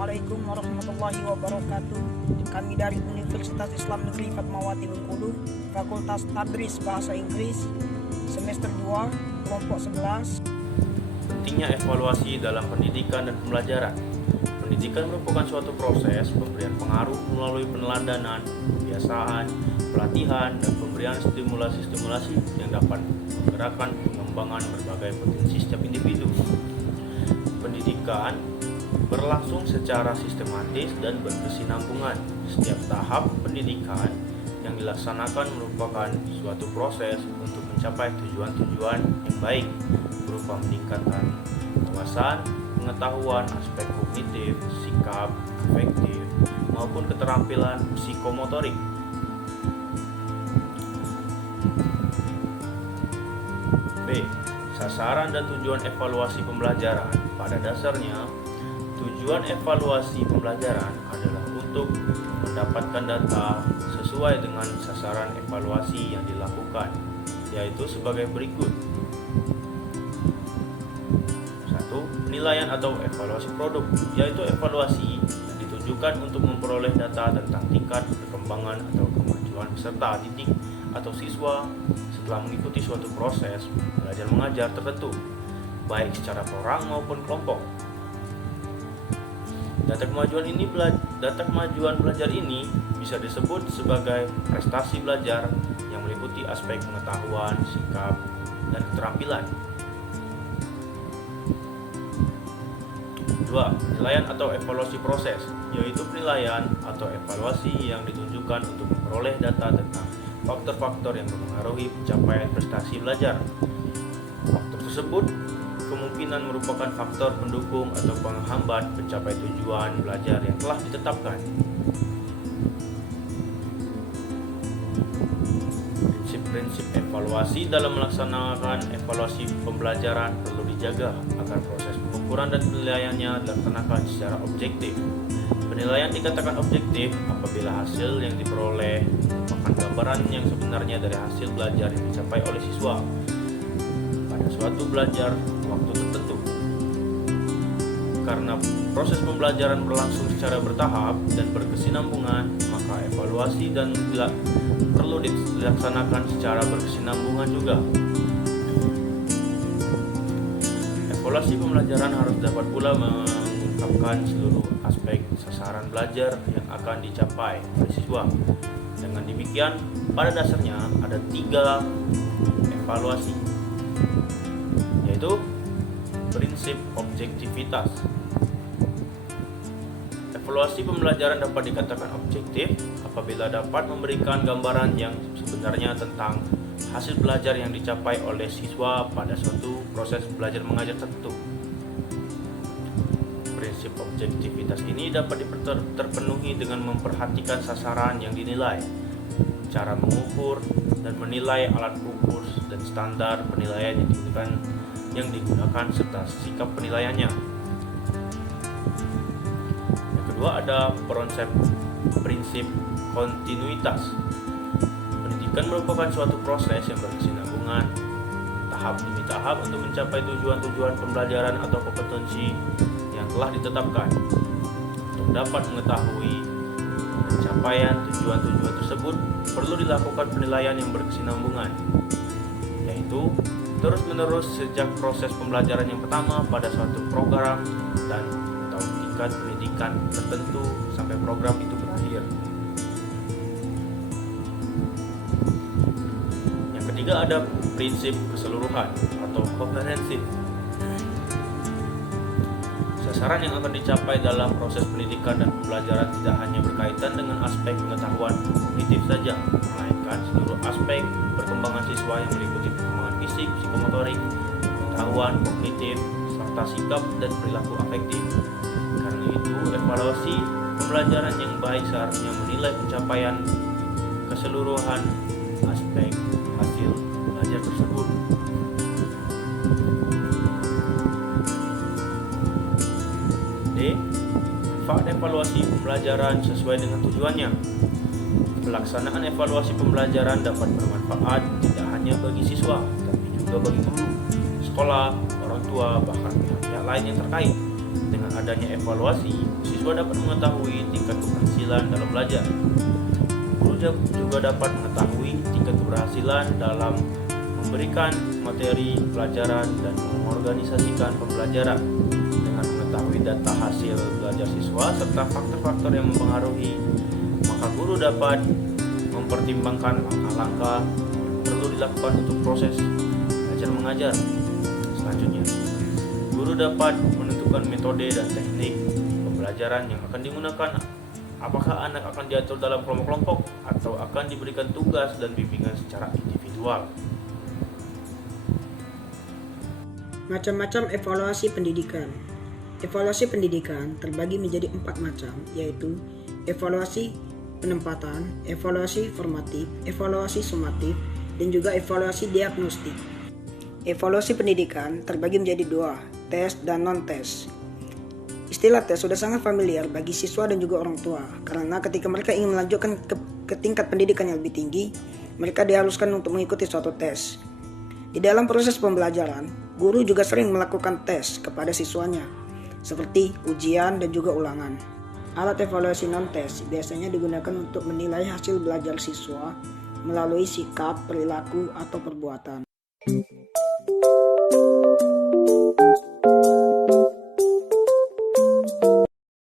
Assalamualaikum warahmatullahi wabarakatuh. Kami dari Universitas Islam Negeri Fatmawati Bengkulu, Fakultas Tadris Bahasa Inggris, semester 2, kelompok 11. Pentingnya evaluasi dalam pendidikan dan pembelajaran. Pendidikan merupakan suatu proses pemberian pengaruh melalui peneladanan, kebiasaan, pelatihan, dan pemberian stimulasi-stimulasi yang dapat menggerakkan pengembangan berbagai potensi setiap individu. Pendidikan berlangsung secara sistematis dan berkesinambungan. Setiap tahap pendidikan yang dilaksanakan merupakan suatu proses untuk mencapai tujuan-tujuan yang baik berupa meningkatkan wawasan, pengetahuan, aspek kognitif, sikap, afektif, maupun keterampilan psikomotorik. B. Sasaran dan tujuan evaluasi pembelajaran. Pada dasarnya, tujuan evaluasi pembelajaran adalah untuk mendapatkan data sesuai dengan sasaran evaluasi yang dilakukan, yaitu sebagai berikut. 1. Penilaian atau evaluasi produk, yaitu evaluasi yang ditujukan untuk memperoleh data tentang tingkat perkembangan atau kemajuan peserta didik atau siswa setelah mengikuti suatu proses belajar mengajar tertentu, baik secara orang maupun kelompok. Data kemajuan belajar ini bisa disebut sebagai prestasi belajar yang meliputi aspek pengetahuan, sikap, dan keterampilan. 2. Penilaian atau evaluasi proses, yaitu penilaian atau evaluasi yang ditujukan untuk memperoleh data tentang faktor-faktor yang mempengaruhi pencapaian prestasi belajar. Faktor tersebut kemungkinan merupakan faktor pendukung atau penghambat pencapai tujuan belajar yang telah ditetapkan. Prinsip-prinsip evaluasi dalam melaksanakan evaluasi pembelajaran perlu dijaga agar proses pengukuran dan penilaiannya dilaksanakan secara objektif. Penilaian dikatakan objektif apabila hasil yang diperoleh merupakan gambaran yang sebenarnya dari hasil belajar yang dicapai oleh siswa pada suatu belajar waktu tertentu. Karena proses pembelajaran berlangsung secara bertahap dan berkesinambungan, maka evaluasi dan perlu dilaksanakan secara berkesinambungan juga. Evaluasi pembelajaran harus dapat pula mengungkapkan seluruh aspek sasaran belajar yang akan dicapai oleh siswa. Dengan demikian, pada dasarnya ada 3 evaluasi, yaitu prinsip objektivitas. Evaluasi pembelajaran dapat dikatakan objektif apabila dapat memberikan gambaran yang sebenarnya tentang hasil belajar yang dicapai oleh siswa pada suatu proses belajar mengajar tertentu. Prinsip objektivitas ini dapat terpenuhi dengan memperhatikan sasaran yang dinilai, cara mengukur dan menilai alat ukur dan standar penilaian yang digunakan serta sikap penilaiannya. Yang kedua ada prinsip kontinuitas. Pendidikan merupakan suatu proses yang berkesinambungan, tahap demi tahap untuk mencapai tujuan-tujuan pembelajaran atau kompetensi yang telah ditetapkan. Untuk dapat mengetahui pencapaian tujuan-tujuan tersebut, perlu dilakukan penilaian yang berkesinambungan, yaitu terus-menerus sejak proses pembelajaran yang pertama pada suatu program dan atau tingkat pendidikan tertentu sampai program itu berakhir. Yang ketiga ada prinsip keseluruhan atau komprehensif. Sasaran yang akan dicapai dalam proses pendidikan dan pembelajaran tidak hanya berkaitan dengan aspek pengetahuan kognitif saja, melainkan seluruh aspek perkembangan siswa yang meliputi perkembangan fisik, psikomotorik, pengetahuan kognitif, serta sikap dan perilaku afektif. Karena itu, evaluasi pembelajaran yang baik seharusnya menilai pencapaian keseluruhan aspek hasil belajar tersebut. D. Manfaat evaluasi pembelajaran sesuai dengan tujuannya. Pelaksanaan evaluasi pembelajaran dapat bermanfaat tidak hanya bagi siswa, tapi juga bagi guru, sekolah, orang tua, bahkan pihak-pihak lain yang terkait. Dengan adanya evaluasi, siswa dapat mengetahui tingkat keberhasilan dalam belajar. Guru juga dapat mengetahui tingkat keberhasilan dalam memberikan materi pelajaran dan mengorganisasikan pembelajaran. Dengan mengetahui data hasil belajar siswa serta faktor-faktor yang mempengaruhi, maka guru dapat mempertimbangkan langkah-langkah yang perlu dilakukan untuk proses belajar mengajar. Selanjutnya, guru dapat menentukan metode dan teknik pembelajaran yang akan digunakan. Apakah anak akan diatur dalam kelompok-kelompok atau akan diberikan tugas dan bimbingan secara individual. Macam-macam evaluasi pendidikan. Evaluasi pendidikan terbagi menjadi 4 macam, yaitu evaluasi penempatan, evaluasi formatif, evaluasi sumatif, dan juga evaluasi diagnostik. Evaluasi pendidikan terbagi menjadi 2, tes dan non-tes. Istilah tes sudah sangat familiar bagi siswa dan juga orang tua, karena ketika mereka ingin melanjutkan ke tingkat pendidikan yang lebih tinggi, mereka diharuskan untuk mengikuti suatu tes. Di dalam proses pembelajaran, guru juga sering melakukan tes kepada siswanya, seperti ujian dan juga ulangan. Alat evaluasi non-tes biasanya digunakan untuk menilai hasil belajar siswa melalui sikap, perilaku, atau perbuatan.